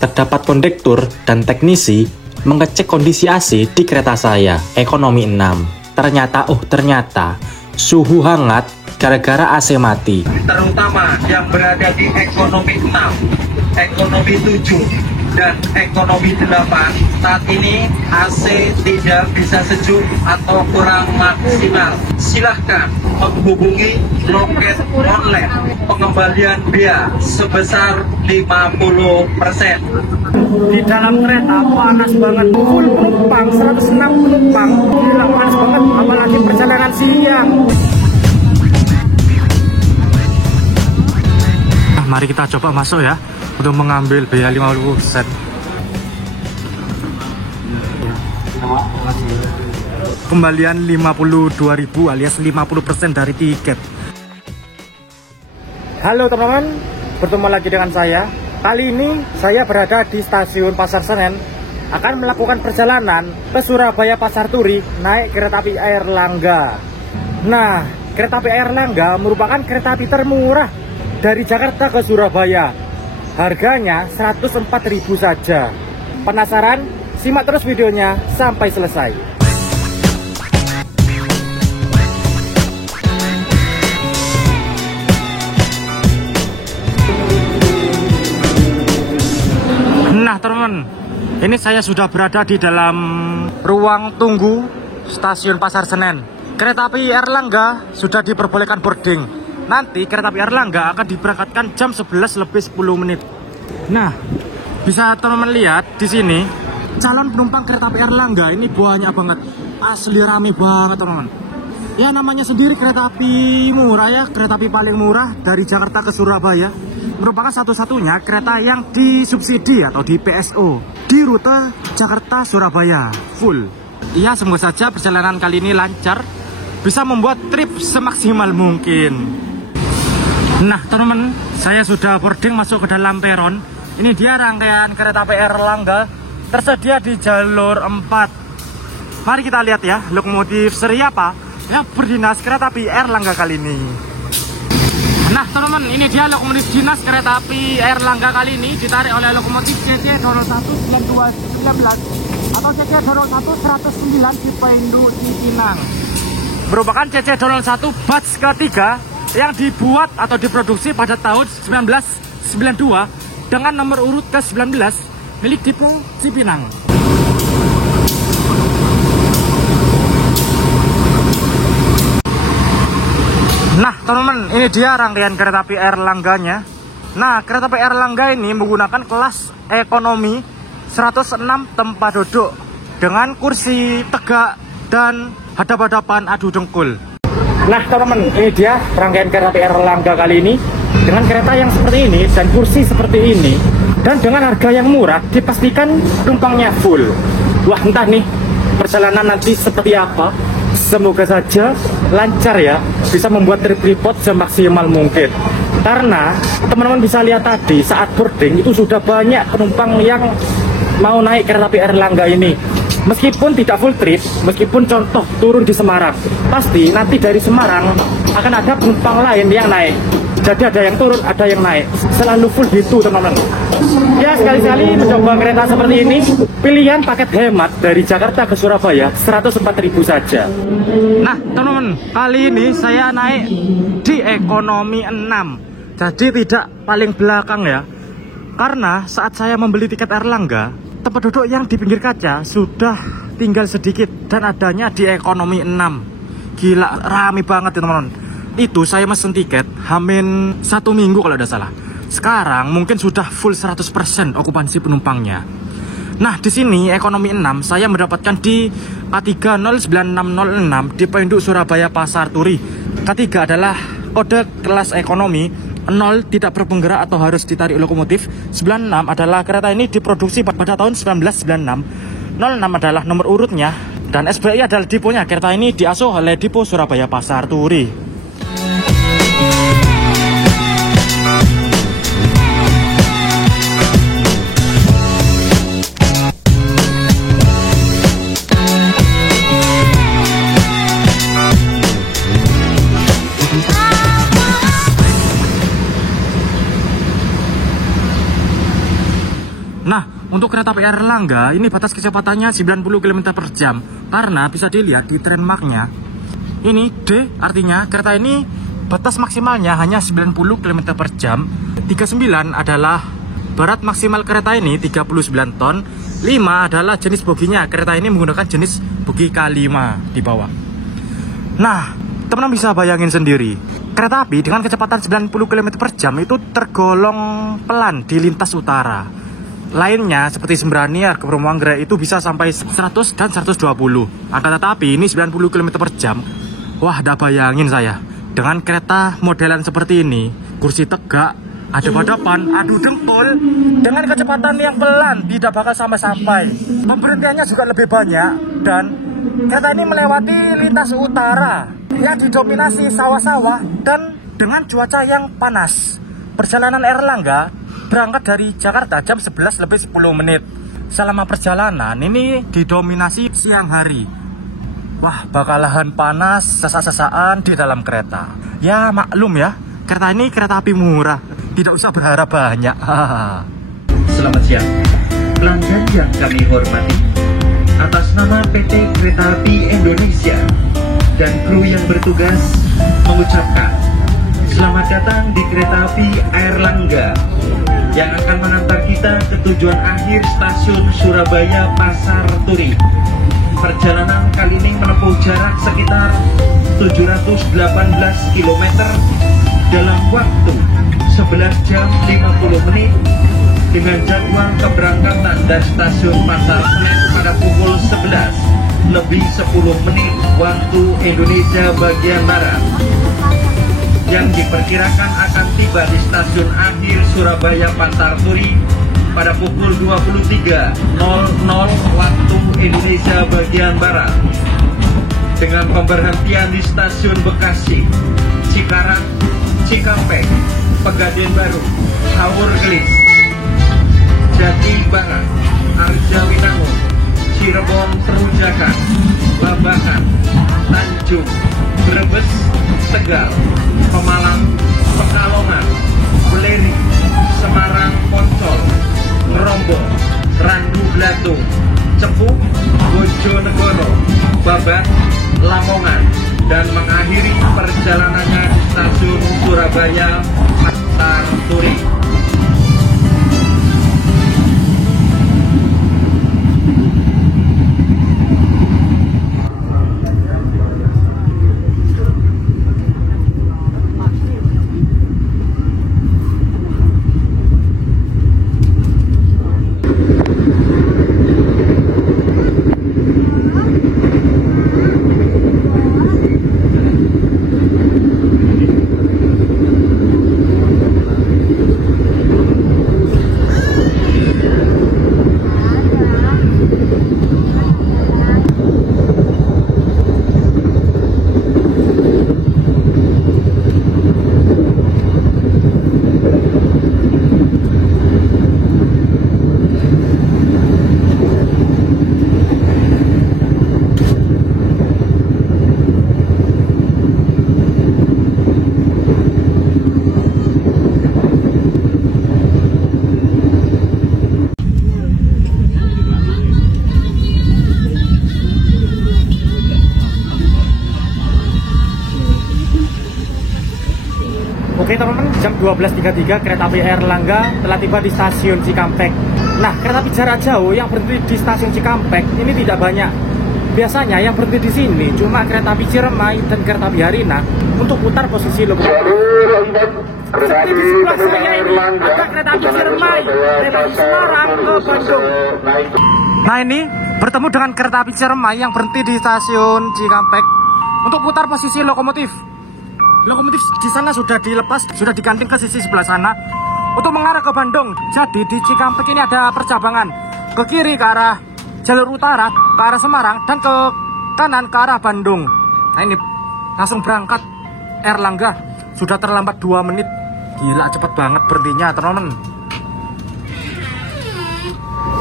terdapat kondektur dan teknisi mengecek kondisi AC di kereta saya, ekonomi 6. Ternyata suhu hangat gara-gara AC mati. Terutama yang berada di ekonomi 6, ekonomi 7, dan ekonomi 8, saat ini AC tidak bisa sejuk atau kurang maksimal. Silahkan menghubungi loket online pengembalian biaya sebesar 50%. Di dalam kereta panas banget, full penumpang, 106 penumpang. Gila, panas banget, apalagi perjalanan siang. Mari kita coba masuk ya untuk mengambil biaya 50%. Kembalian 52.000 alias 50% dari tiket. Halo teman-teman, bertemu lagi dengan saya. Kali ini saya berada di stasiun Pasar Senen, akan melakukan perjalanan ke Surabaya Pasar Turi naik kereta api Airlangga. Nah, kereta api Airlangga merupakan kereta api termurah dari Jakarta ke Surabaya. Harganya 104.000 saja. Penasaran? Simak terus videonya sampai selesai. Nah teman-teman, ini saya sudah berada di dalam ruang tunggu stasiun Pasar Senen. Kereta api Airlangga sudah diperbolehkan boarding. Nanti kereta api Airlangga akan diberangkatkan jam 11 lebih 10 menit. Nah, bisa teman-teman lihat di sini, calon penumpang kereta api Airlangga ini banyak banget. Asli rame banget teman-teman. Ya namanya sendiri kereta api murah ya, kereta api paling murah dari Jakarta ke Surabaya. Merupakan satu-satunya kereta yang disubsidi atau di PSO di rute Jakarta-Surabaya full. Ya, semoga saja perjalanan kali ini lancar, bisa membuat trip semaksimal mungkin. Nah teman-teman, saya sudah boarding masuk ke dalam peron. Ini dia rangkaian kereta api Airlangga tersedia di jalur 4. Mari kita lihat ya, lokomotif seri apa yang berdinas kereta api Airlangga kali ini. Nah teman-teman, ini dia lokomotif dinas kereta api Airlangga kali ini, ditarik oleh lokomotif CC019219 atau CC0109 di Pendu Cipinang. Merupakan CC01 batch ketiga yang dibuat atau diproduksi pada tahun 1992 dengan nomor urut ke-19 milik Depo Cipinang. Nah teman-teman, ini dia rangkaian kereta api Airlangganya. Nah, kereta api Airlangga ini menggunakan kelas ekonomi 106 tempat duduk dengan kursi tegak dan hadap-hadapan adu dengkul. Nah teman-teman, ini dia rangkaian kereta api Airlangga kali ini dengan kereta yang seperti ini dan kursi seperti ini, dan dengan harga yang murah, dipastikan penumpangnya full. Wah, entah nih perjalanan nanti seperti apa. Semoga saja lancar ya, bisa membuat trip report semaksimal mungkin. Karena teman-teman bisa lihat tadi saat boarding itu sudah banyak penumpang yang mau naik kereta api Airlangga ini. Meskipun tidak full trip, meskipun contoh turun di Semarang, pasti nanti dari Semarang akan ada penumpang lain yang naik. Jadi ada yang turun, ada yang naik. Selalu full gitu teman-teman. Ya, sekali-kali mencoba kereta seperti ini, pilihan paket hemat dari Jakarta ke Surabaya 104.000 saja. Nah teman-teman, kali ini saya naik di ekonomi 6. Jadi tidak paling belakang ya. Karena saat saya membeli tiket Airlangga, tempat duduk yang di pinggir kaca sudah tinggal sedikit dan adanya di ekonomi 6. Gila, rame banget ya teman-teman. Itu saya mesen tiket hamin 1 minggu kalau tidak salah. Sekarang mungkin sudah full 100% okupansi penumpangnya. Nah, di sini ekonomi 6 saya mendapatkan di K3 09606 di Pendu Surabaya Pasar Turi. K3 adalah kode kelas ekonomi, 0 tidak berpenggerak atau harus ditarik lokomotif. 96 adalah kereta ini diproduksi pada tahun 1996. 06 adalah nomor urutnya, dan SBI adalah deponya. Kereta ini diasuh oleh Depo Surabaya Pasar Turi. Nah Untuk kereta api Erlangga ini batas kecepatannya 90 km per jam. Karena bisa dilihat di trainmarknya ini D, artinya kereta ini batas maksimalnya hanya 90 km per jam. 39 adalah berat maksimal kereta ini 39 ton. 5 adalah jenis boginya. Kereta ini menggunakan jenis bogi K5 di bawah. Nah, teman-teman bisa bayangin sendiri, kereta api dengan kecepatan 90 km per jam itu tergolong pelan di lintas utara. Lainnya seperti Sembrani, Argopuro Manggarai itu bisa sampai 100 dan 120. Akan tetapi ini 90 km per jam. Wah, udah bayangin saya. Dengan kereta modelan seperti ini, kursi tegak, adep-adepan, adu dempul, dengan kecepatan yang pelan, tidak bakal sampai-sampai. Pemberhentiannya juga lebih banyak, dan kereta ini melewati lintas utara yang didominasi sawah-sawah dan dengan cuaca yang panas. Perjalanan Erlangga berangkat dari Jakarta jam 11 lebih 10 menit. Selama perjalanan ini didominasi siang hari. Wah, bakalan panas, sesak-sesaan di dalam kereta. Ya maklum ya, kereta ini kereta api murah. Tidak usah berharap banyak. Selamat siang, pelanggan yang kami hormati. Atas nama PT Kereta Api Indonesia dan kru yang bertugas mengucapkan selamat datang di Kereta Api Erlangga yang akan mengantar kita ke tujuan akhir stasiun Surabaya Pasar Turi. Perjalanan kali ini menempuh jarak sekitar 718 km dalam waktu 11 jam 50 menit dengan jadwal keberangkatan dari stasiun Pasar Senen pada pukul 11 lebih 10 menit waktu Indonesia bagian Barat, yang diperkirakan akan tiba di stasiun akhir Surabaya Pasar Turi pada pukul 23.00 waktu Indonesia bagian Barat, dengan pemberhentian di stasiun Bekasi, Cikarang, Cikampek, Pegadaian Baru, Hawur Gelis, Jati Barat, Arjawinangun, Cirebon Perujakan, Babakan, Tanjung, Brebes, Tegal, Pemalang, Pekalongan, Beleri, Semarang, Poncol, Ngerombong, Randu Blatung, Cepu, Bojonegoro, Babat, Lamongan, dan mengakhiri perjalanannya di stasiun Surabaya Pasar Turi. Oke teman-teman, jam 12.33 kereta api Erlangga telah tiba di stasiun Cikampek. Nah, kereta api jarak jauh yang berhenti di stasiun Cikampek ini tidak banyak. Biasanya yang berhenti di sini cuma kereta api Ciremai dan kereta api Harina untuk putar posisi lokomotif. Seperti di sebelah saya ini ada kereta api Ciremai dari Semarang ke Bandung. Nah, ini bertemu dengan kereta api Ciremai yang berhenti di stasiun Cikampek untuk putar posisi lokomotif. Lokomotif di sana sudah dilepas, sudah diganting ke sisi sebelah sana untuk mengarah ke Bandung. Jadi di Cikampek ini ada percabangan ke kiri ke arah jalur utara ke arah Semarang dan ke kanan ke arah Bandung. Nah, ini langsung berangkat Erlangga. Sudah terlambat 2 menit. Gila, cepet banget berhentinya teman-teman.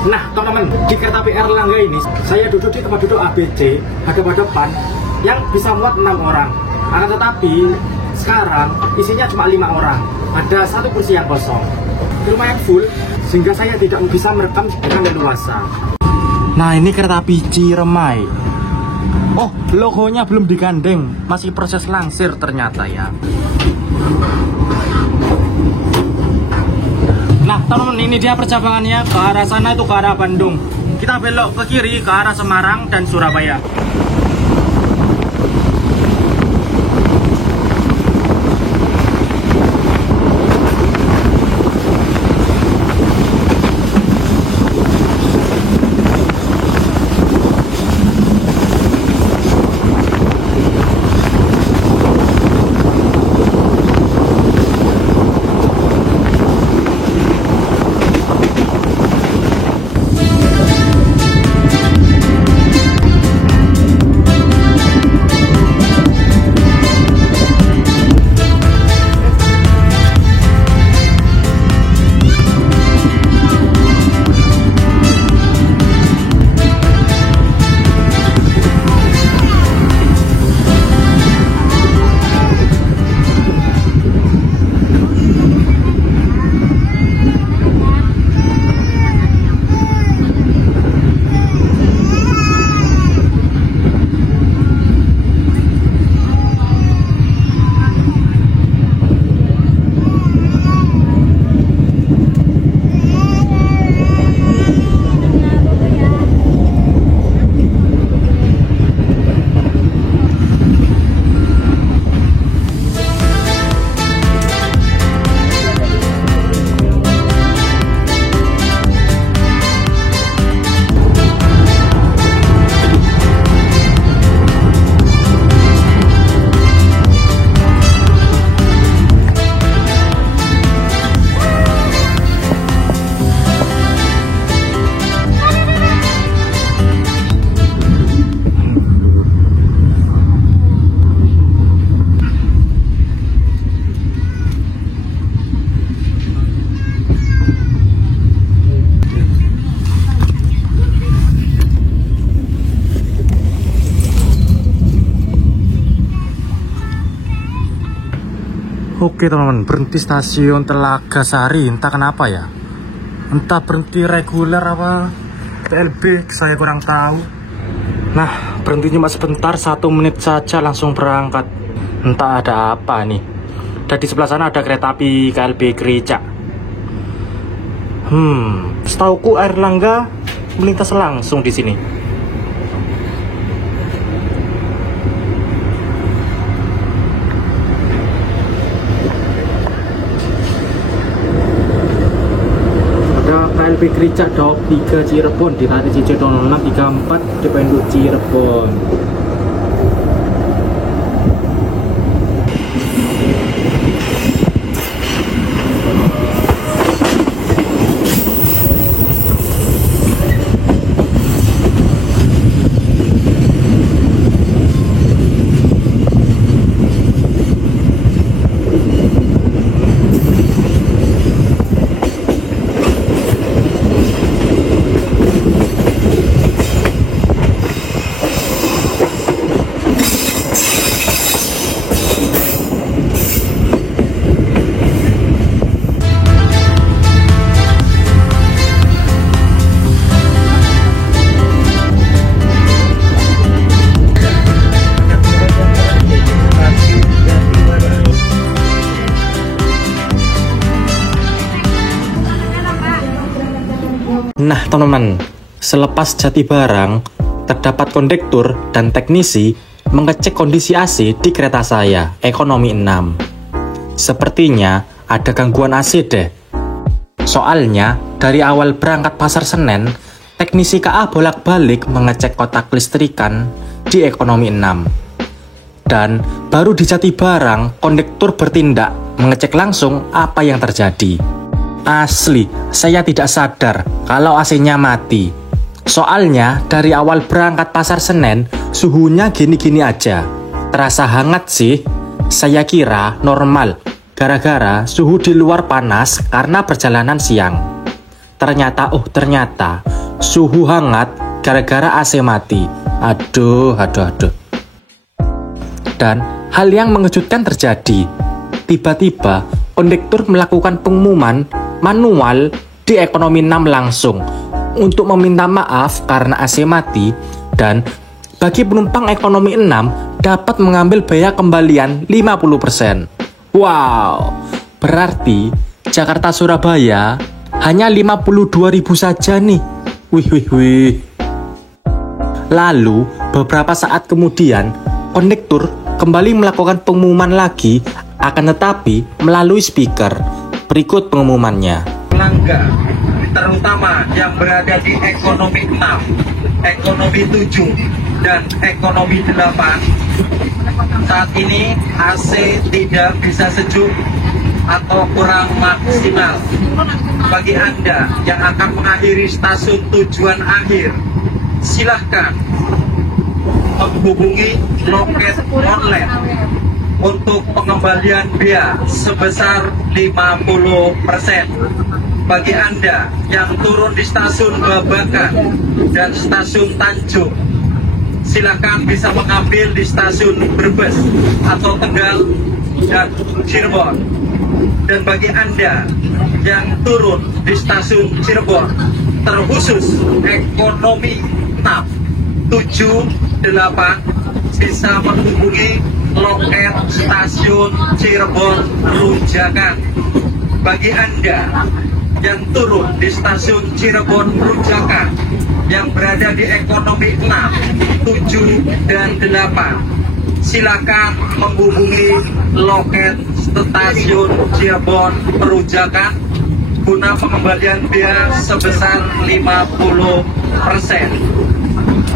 Nah teman-teman, di kereta api Erlangga ini saya duduk di tempat duduk ABC hadap-hadapan yang bisa muat 6 orang. Akan tetapi sekarang isinya cuma 5 orang. Ada 1 kursi yang kosong. Lumayan full. sehingga saya tidak bisa merekam dengan leluasa. Nah, ini kereta api Ciremai. Oh, logonya belum digandeng, masih proses langsir ternyata ya. Nah, teman-teman, ini dia percabangannya ke arah sana, itu ke arah Bandung. Kita belok ke kiri ke arah Semarang dan Surabaya. Oke teman-teman, berhenti stasiun Telaga Sari, entah kenapa ya. Entah berhenti reguler apa TLB, saya kurang tahu. Nah, berhenti cuma sebentar, 1 menit saja langsung berangkat. Entah ada apa nih. Dan di sebelah sana ada kereta api KLB Krica. Setauku Airlangga melintas langsung di sini. KLB Krica Daop 3 Cirebon ditarik CC0634 di Penduk Cirebon. Nah teman-teman, selepas Jatibarang, terdapat kondektur dan teknisi mengecek kondisi AC di kereta saya, ekonomi 6. Sepertinya ada gangguan AC deh. Soalnya, dari awal berangkat Pasar Senen, teknisi KA bolak-balik mengecek kotak listrikan di ekonomi 6. Dan baru di Jatibarang, kondektur bertindak mengecek langsung apa yang terjadi. Asli, saya tidak sadar kalau AC-nya mati. Soalnya dari awal berangkat Pasar Senen, suhunya gini-gini aja. Terasa hangat sih. Saya kira normal, gara-gara suhu di luar panas karena perjalanan siang. Ternyata suhu hangat gara-gara AC mati. Aduh. Dan hal yang mengejutkan terjadi. Tiba-tiba kondektur melakukan pengumuman manual di ekonomi 6 langsung untuk meminta maaf karena AC mati, dan bagi penumpang ekonomi 6 dapat mengambil biaya kembalian 50%. Wow, berarti Jakarta Surabaya hanya 52.000 saja nih. Wih. Lalu beberapa saat kemudian kondektur kembali melakukan pengumuman lagi, akan tetapi melalui speaker. Berikut pengumumannya. Pelanggan, terutama yang berada di ekonomi 6, ekonomi 7, dan ekonomi 8, saat ini AC tidak bisa sejuk atau kurang maksimal. Bagi Anda yang akan mengakhiri stasiun tujuan akhir, silahkan menghubungi loket online untuk pengembalian biaya sebesar 50%. Bagi Anda yang turun di stasiun Babakan dan stasiun Tanjung, silakan bisa mengambil di stasiun Brebes atau Tegal dan Cirebon. Dan bagi Anda yang turun di stasiun Cirebon, terkhusus ekonomi 6, 7, 8, bisa menghubungi loket stasiun Cirebon Rujakan. Bagi Anda yang turun di stasiun Cirebon Rujakan yang berada di ekonomi 6, 7, dan 8, silakan menghubungi loket stasiun Cirebon Rujakan guna pengembalian biaya sebesar 50%.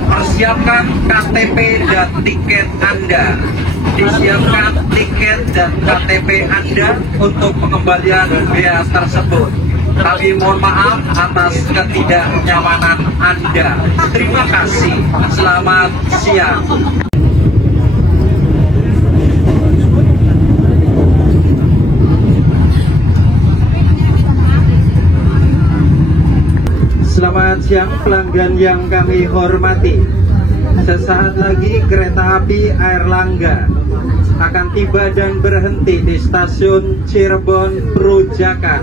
Persiapkan KTP dan tiket Anda. Disiapkan tiket dan KTP Anda untuk pengembalian biaya tersebut. Kami mohon maaf atas ketidaknyamanan Anda. Terima kasih. Selamat siang. Selamat siang pelanggan yang kami hormati. Sesaat lagi kereta api Airlangga akan tiba dan berhenti di stasiun Cirebon Rujakan.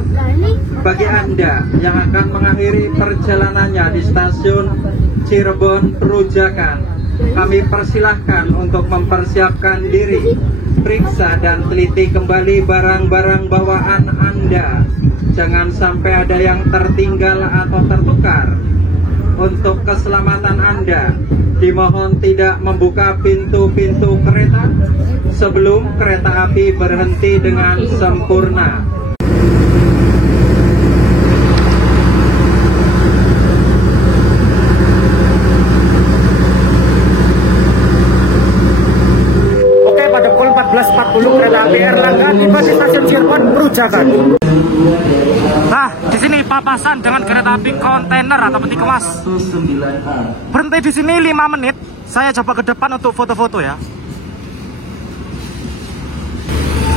Bagi Anda yang akan mengakhiri perjalanannya di stasiun Cirebon Rujakan, kami persilahkan untuk mempersiapkan diri, periksa dan teliti kembali barang-barang bawaan Anda. Jangan sampai ada yang tertinggal atau tertukar. Untuk keselamatan Anda, dimohon tidak membuka pintu-pintu kereta sebelum kereta api berhenti dengan sempurna. Oke, pada pukul 14.40 kereta api Airlangga tiba di stasiun Cirebon Rujakan. Nah, di sini papasan dengan kereta api kontainer atau peti kemas. Berhenti di sini 5 menit. Saya coba ke depan untuk foto-foto ya.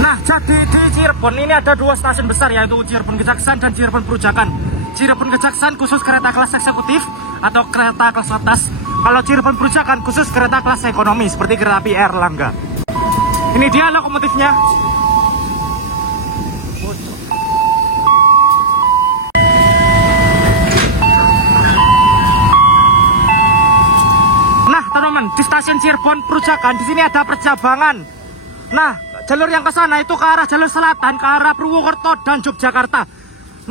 Nah, jadi di Cirebon ini ada 2 stasiun besar, yaitu Cirebon Kejaksaan dan Cirebon Perujakan. Cirebon Kejaksaan khusus kereta kelas eksekutif atau kereta kelas atas. Kalau Cirebon Perujakan khusus kereta kelas ekonomi seperti kereta api Airlangga. Ini dia lokomotifnya. Di stasiun Cirebon Perujakan di sini ada percabangan. Nah, jalur yang ke sana itu ke arah jalur selatan, ke arah Purwokerto dan Yogyakarta.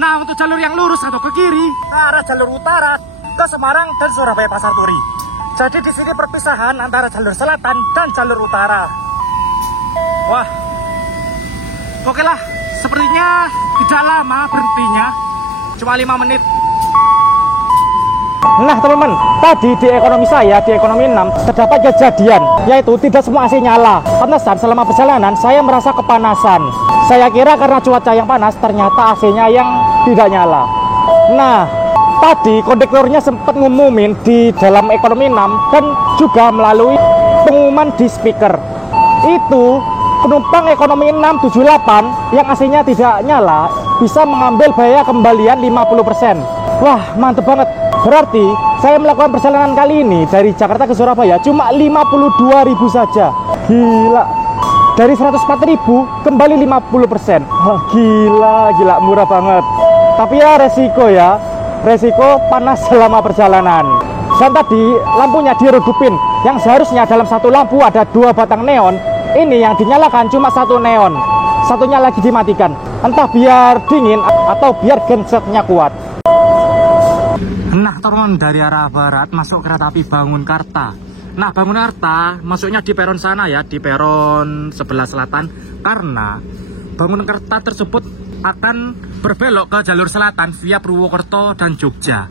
Nah, untuk jalur yang lurus atau ke kiri, ke arah jalur utara ke Semarang dan Surabaya Pasar Turi. Jadi di sini perpisahan antara jalur selatan dan jalur utara. Wah, oke lah, sepertinya tidak lama berhentinya, cuma 5 menit. Nah teman-teman, tadi di ekonomi saya, di ekonomi 6, terdapat kejadian, yaitu tidak semua AC nyala. Pantesan selama perjalanan saya merasa kepanasan. Saya kira karena cuaca yang panas, ternyata AC-nya yang tidak nyala. Nah, tadi kondekturnya sempat ngumumin di dalam ekonomi 6 dan juga melalui pengumuman di speaker. Itu penumpang ekonomi 678 yang AC-nya tidak nyala bisa mengambil biaya kembalian 50%. Wah, mantep banget. Berarti saya melakukan perjalanan kali ini dari Jakarta ke Surabaya cuma 52.000 saja. Gila. Dari 104.000 kembali 50%. Wah, gila murah banget. Tapi ya resiko panas selama perjalanan. Dan tadi lampunya diredupin, yang seharusnya dalam satu lampu ada 2 batang neon, ini yang dinyalakan cuma 1 neon, satunya lagi dimatikan. Entah biar dingin atau biar gensetnya kuat. Nah teman, dari arah barat masuk kereta api Bangunkarta. Nah Bangunkarta masuknya di peron sana ya, di peron sebelah selatan, karena Bangunkarta tersebut akan berbelok ke jalur selatan via Purwokerto dan Jogja.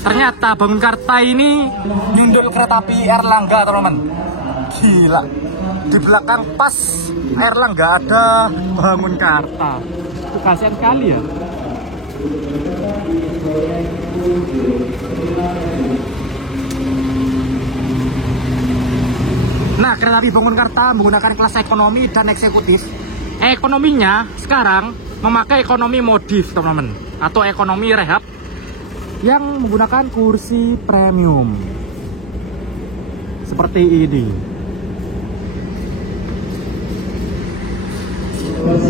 Ternyata Bangunkarta ini nyundul kereta api Airlangga teman-teman. Gila, di belakang pas Airlangga ada Bangunkarta. Itu kasihan kali ya. Nah, kereta api Bangunkarta menggunakan kelas ekonomi dan eksekutif. Ekonominya sekarang memakai ekonomi modif, teman-teman, atau ekonomi rehab yang menggunakan kursi premium. Seperti ini.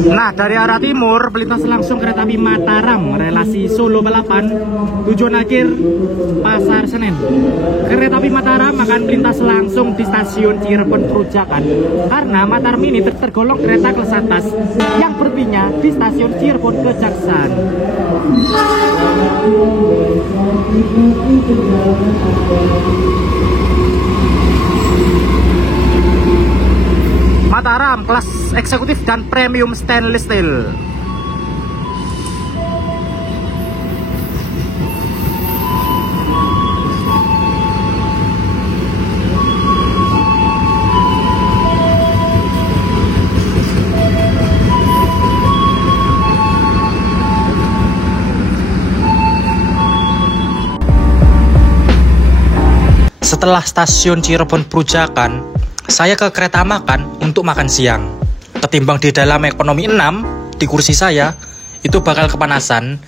Nah, dari arah timur melintas langsung kereta api Mataram relasi Solo Balapan tujuan akhir Pasar Senen. Kereta api Mataram akan melintas langsung di stasiun Cirebon Perujakan karena Mataram ini tergolong kereta kelas atas yang berhentinya di stasiun Cirebon Kejaksaan. Mataram kelas eksekutif dan premium stainless steel. Setelah stasiun Cirebon Perujakan, saya ke kereta makan untuk makan siang. Ketimbang di dalam ekonomi 6 di kursi saya, itu bakal kepanasan.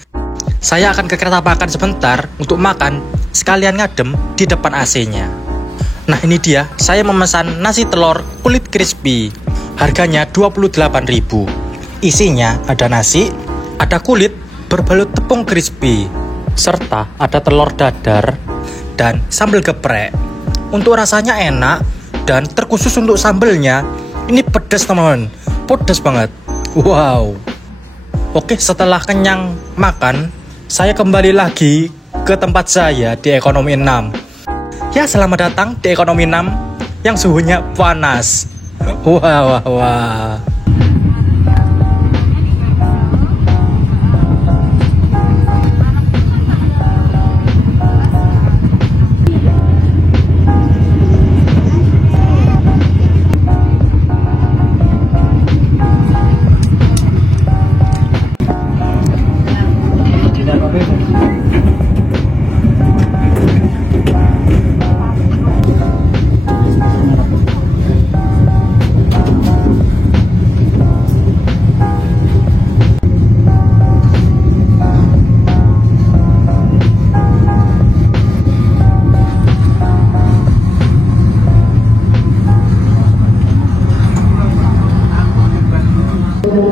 Saya akan ke kereta makan sebentar untuk makan, sekalian ngadem di depan AC-nya. Nah ini dia, saya memesan nasi telur kulit crispy. Harganya 28.000. Isinya ada nasi, ada kulit berbalut tepung crispy, serta ada telur dadar dan sambal geprek. Untuk rasanya enak, dan terkhusus untuk sambelnya, ini pedas teman-teman, pedas banget. Wow. Oke, setelah kenyang makan, saya kembali lagi ke tempat saya di ekonomi 6. Ya, selamat datang di ekonomi 6 yang suhunya panas. Wah, wah, wah.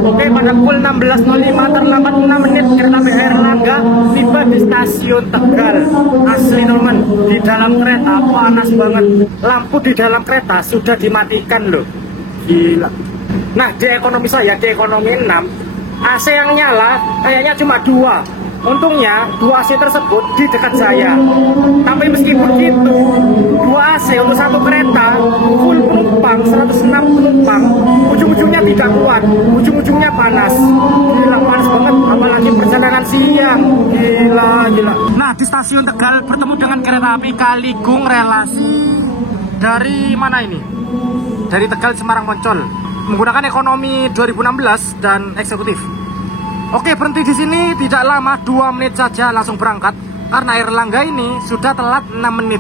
Oke, pada pukul 16.05 terlambat 6 menit kereta api Airlangga tiba di stasiun Tegal. Asli teman, di dalam kereta panas banget. Lampu di dalam kereta sudah dimatikan loh. Gila. Nah, di ekonomi saya, di ekonomi 6, AC yang nyala kayaknya cuma 2. Untungnya 2 AC tersebut di dekat saya. Tapi meskipun gitu, 2 AC untuk satu kereta full penumpang 106 penumpang, ujung-ujungnya tidak kuat, ujung-ujungnya panas. Gila, panas banget, apalagi perjalanan siang. Gila. Nah, di stasiun Tegal bertemu dengan kereta api Kaligung relasi dari mana ini? Dari Tegal Semarang Poncol, menggunakan ekonomi 2016 dan eksekutif. Oke, berhenti di sini tidak lama, 2 menit saja langsung berangkat karena Airlangga ini sudah telat 6 menit.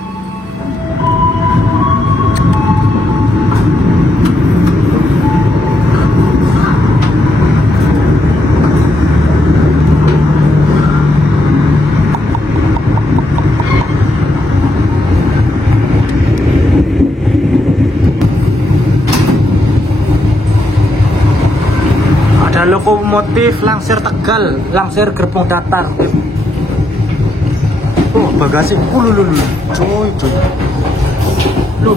Ada Ada lokomotif Langsir Tegal, Langsir Gerbong Datar. Oh, bagasi. Lulu. Coy. Loh.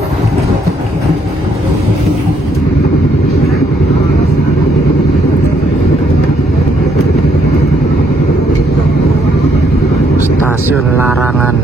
Stasiun Larangan.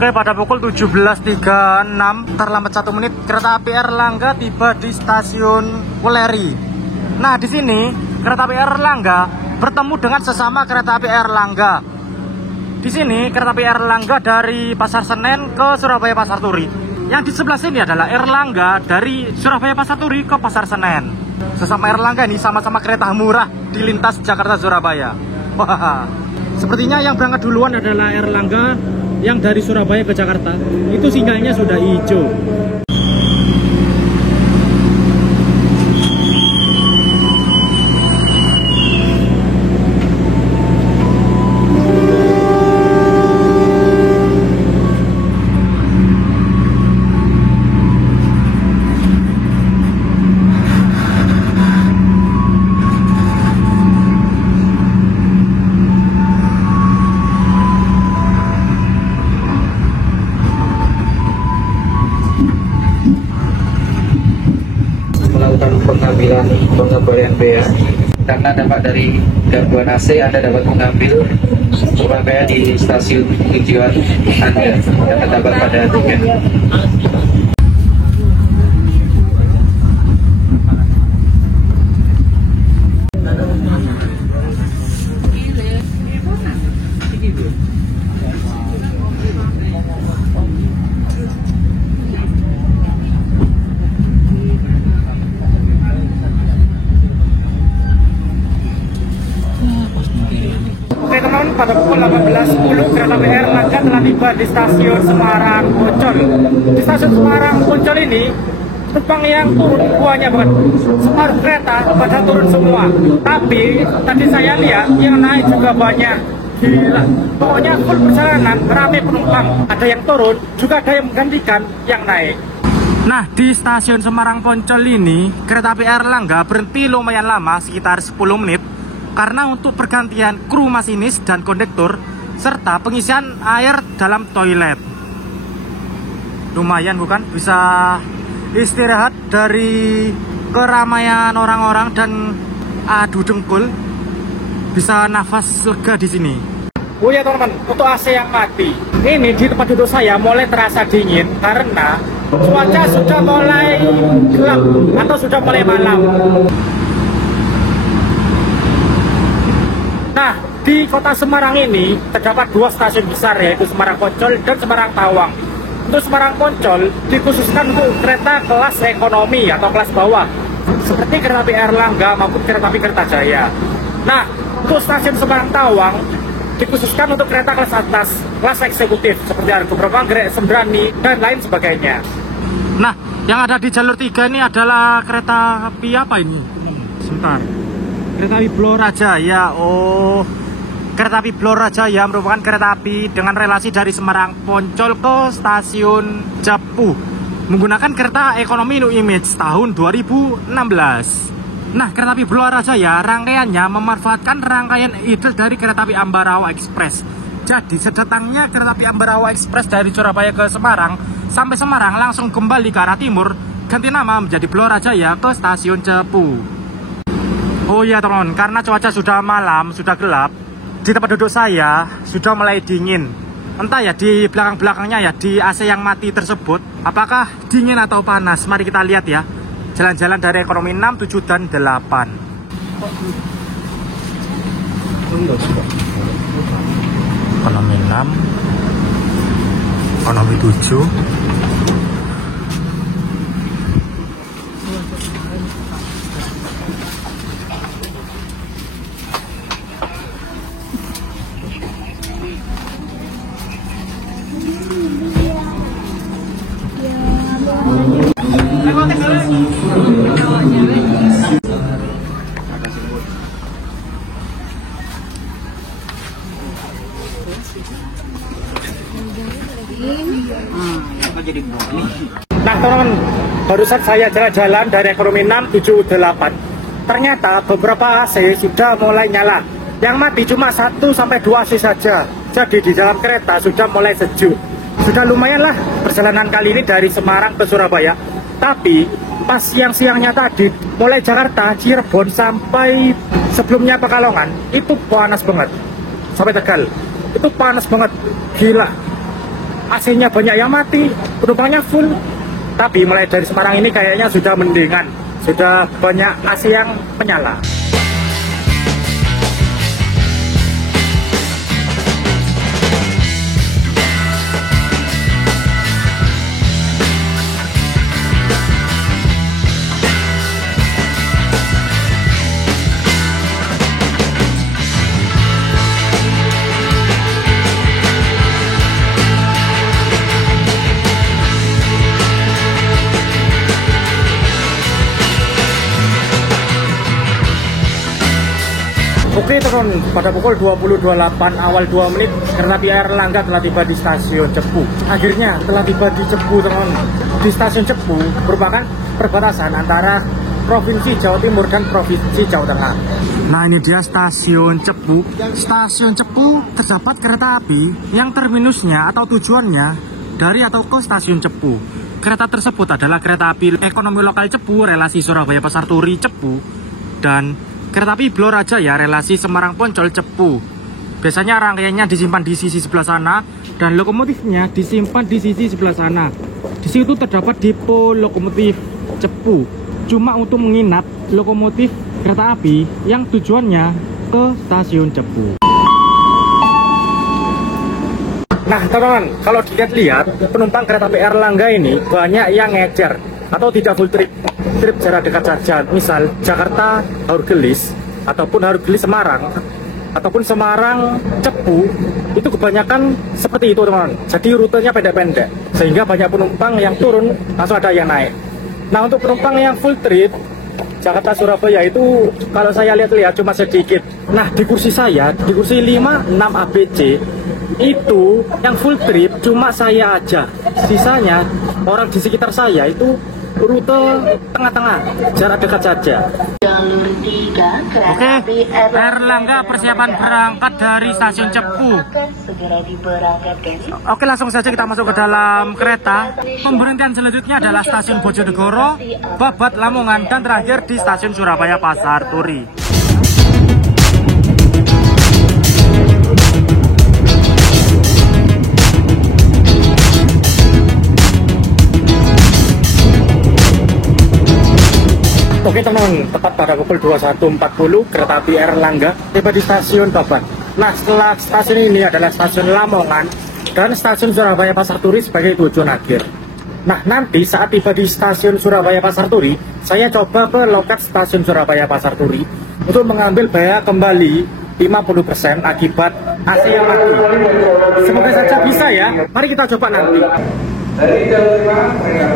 Oke, pada pukul 17.36 terlambat 1 menit kereta api Airlangga tiba di stasiun Wuleri. Nah, di sini kereta api Airlangga bertemu dengan sesama kereta api Airlangga. Di sini kereta api Airlangga dari Pasar Senen ke Surabaya Pasar Turi. Yang di sebelah sini adalah Airlangga dari Surabaya Pasar Turi ke Pasar Senen. Sesama Airlangga ini sama-sama kereta murah di lintas Jakarta Surabaya. Wah, sepertinya yang berangkat duluan adalah Airlangga yang dari Surabaya ke Jakarta. Itu sinyalnya sudah hijau. Melakukan pengambilan pengembalian bea karena dampak dari gangguan AC. Anda dapat mengambil Surabaya di stasiun tujuan Anda yang terdapat pada tiket. Oke teman-teman, pada pukul 18.10 kereta api Airlangga telah tiba di stasiun Semarang Poncol. Di stasiun Semarang Poncol ini penumpang yang turun banyak banget. Separuh kereta pada turun semua. Tapi tadi saya lihat yang naik juga banyak. Gila, pokoknya full perjalanan ramai penumpang. Ada yang turun, juga ada yang menggantikan yang naik. Nah, di stasiun Semarang Poncol ini kereta api Airlangga berhenti lumayan lama, sekitar 10 menit. Karena untuk pergantian kru masinis dan kondektur serta pengisian air dalam toilet. Lumayan bukan? Bisa istirahat dari keramaian orang-orang dan adu dengkul. Bisa nafas lega di sini. Oh ya teman-teman, untuk AC yang mati. Ini di tempat duduk saya mulai terasa dingin karena cuaca sudah mulai gelap atau sudah mulai malam. Nah, di kota Semarang ini terdapat 2 stasiun besar, yaitu Semarang Poncol dan Semarang Tawang. Untuk Semarang Poncol dikhususkan untuk kereta kelas ekonomi atau kelas bawah, seperti kereta api Airlangga maupun kereta api Kertajaya. Nah, untuk stasiun Semarang Tawang dikhususkan untuk kereta kelas atas, kelas eksekutif, seperti Argo Manggrek, Sembrani, dan lain sebagainya. Nah, yang ada di jalur 3 ini adalah kereta api apa ini? Sebentar. Kereta api Blorajaya. Oh, kereta api Blorajaya merupakan kereta api dengan relasi dari Semarang Poncol ke stasiun Cepu menggunakan kereta ekonomi New Image tahun 2016. Nah, kereta api Blorajaya rangkaiannya memanfaatkan rangkaian idle dari kereta api Ambarawa Express. Jadi sedatangnya kereta api Ambarawa Express dari Surabaya ke Semarang, sampai Semarang langsung kembali ke arah timur, ganti nama menjadi Blorajaya ke stasiun Cepu. Oh iya teman-teman, karena cuaca sudah malam, sudah gelap, di tempat duduk saya sudah mulai dingin. Entah ya di belakang-belakangnya ya, di AC yang mati tersebut, apakah dingin atau panas? Mari kita lihat ya. Jalan-jalan dari ekonomi 6, 7, dan 8. Ekonomi 6, ekonomi 7. Nah teman-teman, barusan saya jalan-jalan dari ekonomi 6, 7, 8. Ternyata beberapa AC sudah mulai nyala. Yang mati cuma 1-2 AC saja. Jadi di dalam kereta sudah mulai sejuk. Sudah lumayan lah perjalanan kali ini dari Semarang ke Surabaya. Tapi pas siang-siangnya tadi, mulai Jakarta, Cirebon sampai sebelumnya Pekalongan, itu panas banget. Sampai Tegal, itu panas banget, gila. AC-nya banyak yang mati, penumpangnya full. Tapi mulai dari Semarang ini kayaknya sudah mendingan, sudah banyak AC yang menyala. Oke teman, pada pukul 20.28 awal 2 menit kereta api Airlangga telah tiba di stasiun Cepu. Akhirnya telah tiba di Cepu teman. Di stasiun Cepu merupakan perbatasan antara Provinsi Jawa Timur dan Provinsi Jawa Tengah. Nah ini dia stasiun Cepu. Stasiun Cepu terdapat kereta api yang terminusnya atau tujuannya dari atau ke stasiun Cepu. Kereta tersebut adalah kereta api ekonomi lokal Cepu, relasi Surabaya Pasar Turi Cepu, dan kereta api Blorajaya relasi Semarang Poncol Cepu. Biasanya rangkaiannya disimpan di sisi sebelah sana dan lokomotifnya disimpan di sisi sebelah sana. Di situ terdapat depo lokomotif Cepu. Cuma untuk menginap lokomotif kereta api yang tujuannya ke stasiun Cepu. Nah teman-teman, kalau dilihat-lihat penumpang kereta api Airlangga ini banyak yang ngecer atau tidak full trip jarak dekat saja, misal Jakarta Haurgelis ataupun Haurgelis Semarang ataupun Semarang Cepu, itu kebanyakan seperti itu teman-teman. Jadi rutenya pendek-pendek sehingga banyak penumpang yang turun langsung ada yang naik. Nah untuk penumpang yang full trip Jakarta Surabaya itu kalau saya lihat-lihat cuma sedikit. Nah di kursi saya, di kursi 56 ABC itu yang full trip cuma saya aja. Sisanya orang di sekitar saya itu rute tengah-tengah, jarak dekat saja. Oke, Airlangga persiapan berangkat dari stasiun Cepu. Oke, langsung saja kita masuk ke dalam kereta. Pemberhentian selanjutnya adalah stasiun Bojonegoro, Babat, Lamongan, dan terakhir di stasiun Surabaya Pasar Turi. Oke teman-teman, tepat pada pukul 21.40 kereta api Airlangga tiba di stasiun Babat. Nah setelah stasiun ini adalah stasiun Lamongan dan stasiun Surabaya Pasar Turi sebagai tujuan akhir. Nah nanti saat tiba di stasiun Surabaya Pasar Turi, saya coba ke loket stasiun Surabaya Pasar Turi untuk mengambil biaya kembali 50% akibat AC yang mati. Semoga saja bisa ya, mari kita coba nanti. Dari jam 5, saya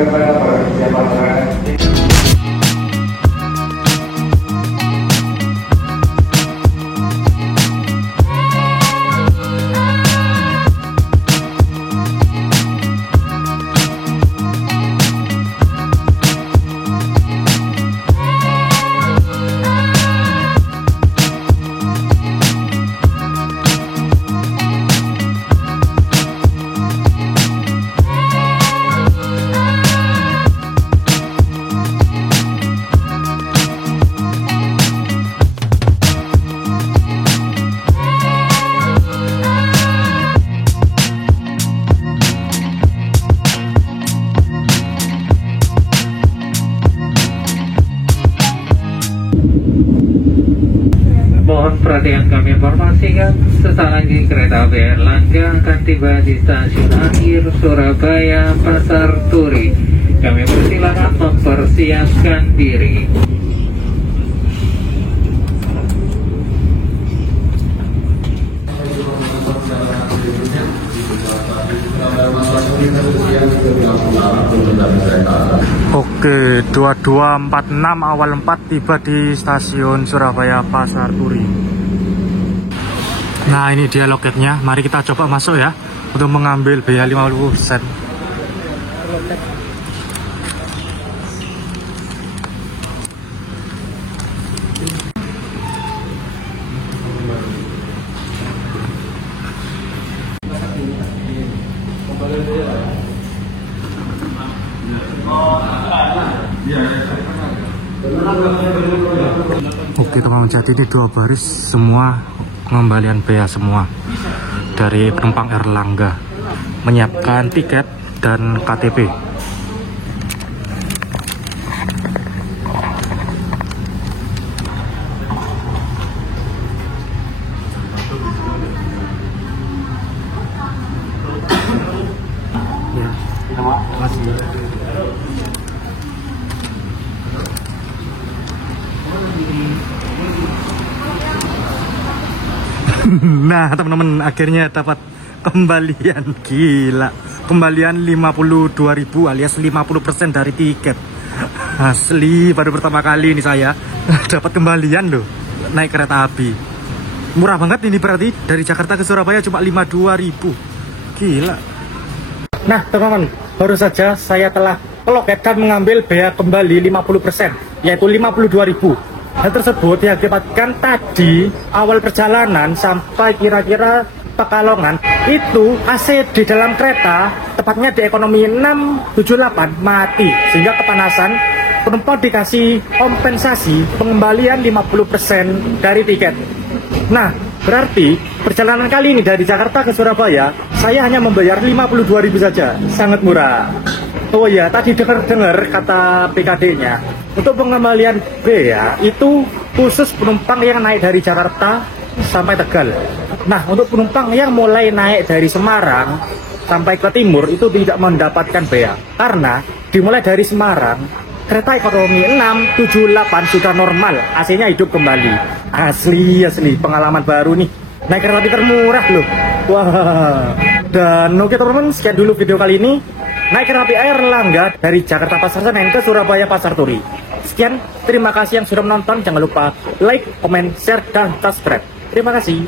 Mohon perhatian kami informasikan, sesaat lagi kereta api Airlangga akan tiba di stasiun akhir Surabaya Pasar Turi. Kami persilakan mempersiapkan diri. Oke, 22.46 awal 4 tiba di stasiun Surabaya Pasar Turi. Nah ini dia loketnya, mari kita coba masuk ya untuk mengambil biaya 50%. Oke teman-teman, jadi ini 2 baris semua pengembalian bea semua dari penumpang Airlangga. menyiapkan tiket dan KTP. Nah teman-teman, akhirnya dapat kembalian. Gila, kembalian 52.000 alias 50% dari tiket. Asli, baru pertama kali ini saya dapat kembalian loh naik kereta api. Murah banget ini, berarti dari Jakarta ke Surabaya cuma 52.000. Gila. Nah teman-teman, baru saja saya telah loket dan mengambil bea kembali 50%, yaitu 52.000. Hal tersebut diakibatkan tadi awal perjalanan sampai kira-kira Pekalongan itu AC di dalam kereta, tepatnya di ekonomi 678, mati, sehingga kepanasan. Penumpang dikasih kompensasi pengembalian 50% dari tiket. Nah, berarti perjalanan kali ini dari Jakarta ke Surabaya saya hanya membayar 52.000 saja, sangat murah. Oh ya, tadi dengar kata PKD-nya, untuk pengembalian bea itu khusus penumpang yang naik dari Jakarta sampai Tegal. Nah, untuk penumpang yang mulai naik dari Semarang sampai ke timur itu tidak mendapatkan bea, karena dimulai dari Semarang kereta ekonomi 678 sudah normal, AC-nya hidup kembali. Asli pengalaman baru nih, naik kereta api termurah loh. Wah. Dan oke teman-teman, sekian dulu video kali ini naik kereta api Airlangga dari Jakarta Pasar Senen ke Surabaya Pasar Turi. Sekian, terima kasih yang sudah menonton. Jangan lupa like, comment, share, dan subscribe. Terima kasih.